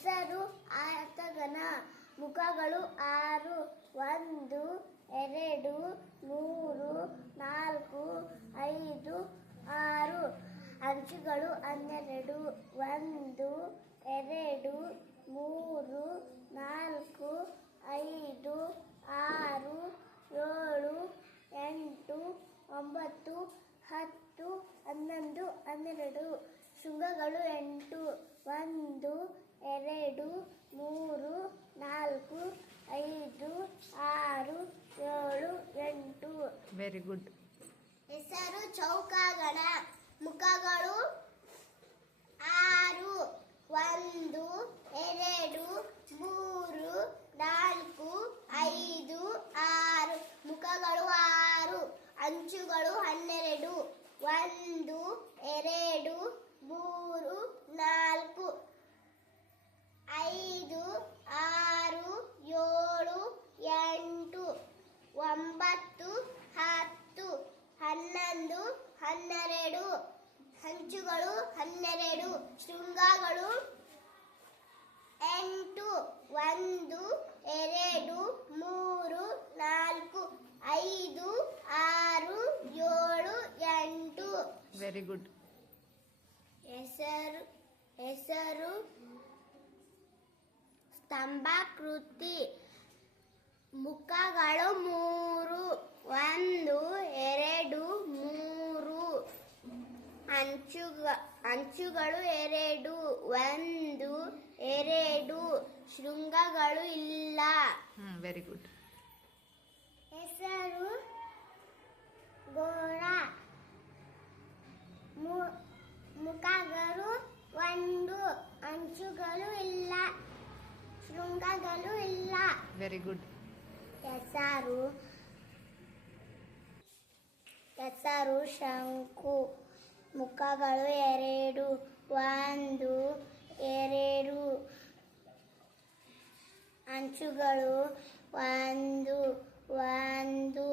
ಹೆಸರು ಆಯತಘನ. ಮುಖಗಳು 6, 1, 2, 3, 4, 5, 6. ಅಂಚುಗಳು 12, 1, 2, 3, 4, 5, 6, 7, 8, 9, 10, 11, 12. ಶೃಂಗಗಳು 8, 1, 2, 3, 4, 5, 6, 7, 8. Very good. ಹೆಸರು ಚೌಕಾಗಣ. ಮುಖಗಳು 6, 1, 2, 3, 4, 5, 6. ಮುಖಗಳು 6. ಅಂಚುಗಳು 12, 1, 2, 3, 4, 5, 6, 7, 8, 9, 10, 11, 12. ಅಂಚುಗಳು 12. ಶೃಂಗಗಳು 8, 1, 2, 3, 4, 5, 6, 7, 8. Very good. ಹೆಸರು ಸ್ತಂಭಾಕೃತಿ. ಮುಖಗಳು 3, 1, 2, 3. ಅಂಚುಗಳು 2, 1, 2. ಶೃಂಗಗಳು ಇಲ್ಲ. Very good. ಹೆಸರು ಗೋಳ. ಮುಖಗಳು 1, ಅಂಚುಗಳು ಇಲ್ಲ, ಶೃಂಗಗಳು ಇಲ್ಲ. Very good. ಹೆಸರು ಶಂಕು. ಮುಖಗಳು 2, 1, 2. ಅಂಚುಗಳು 1, 1.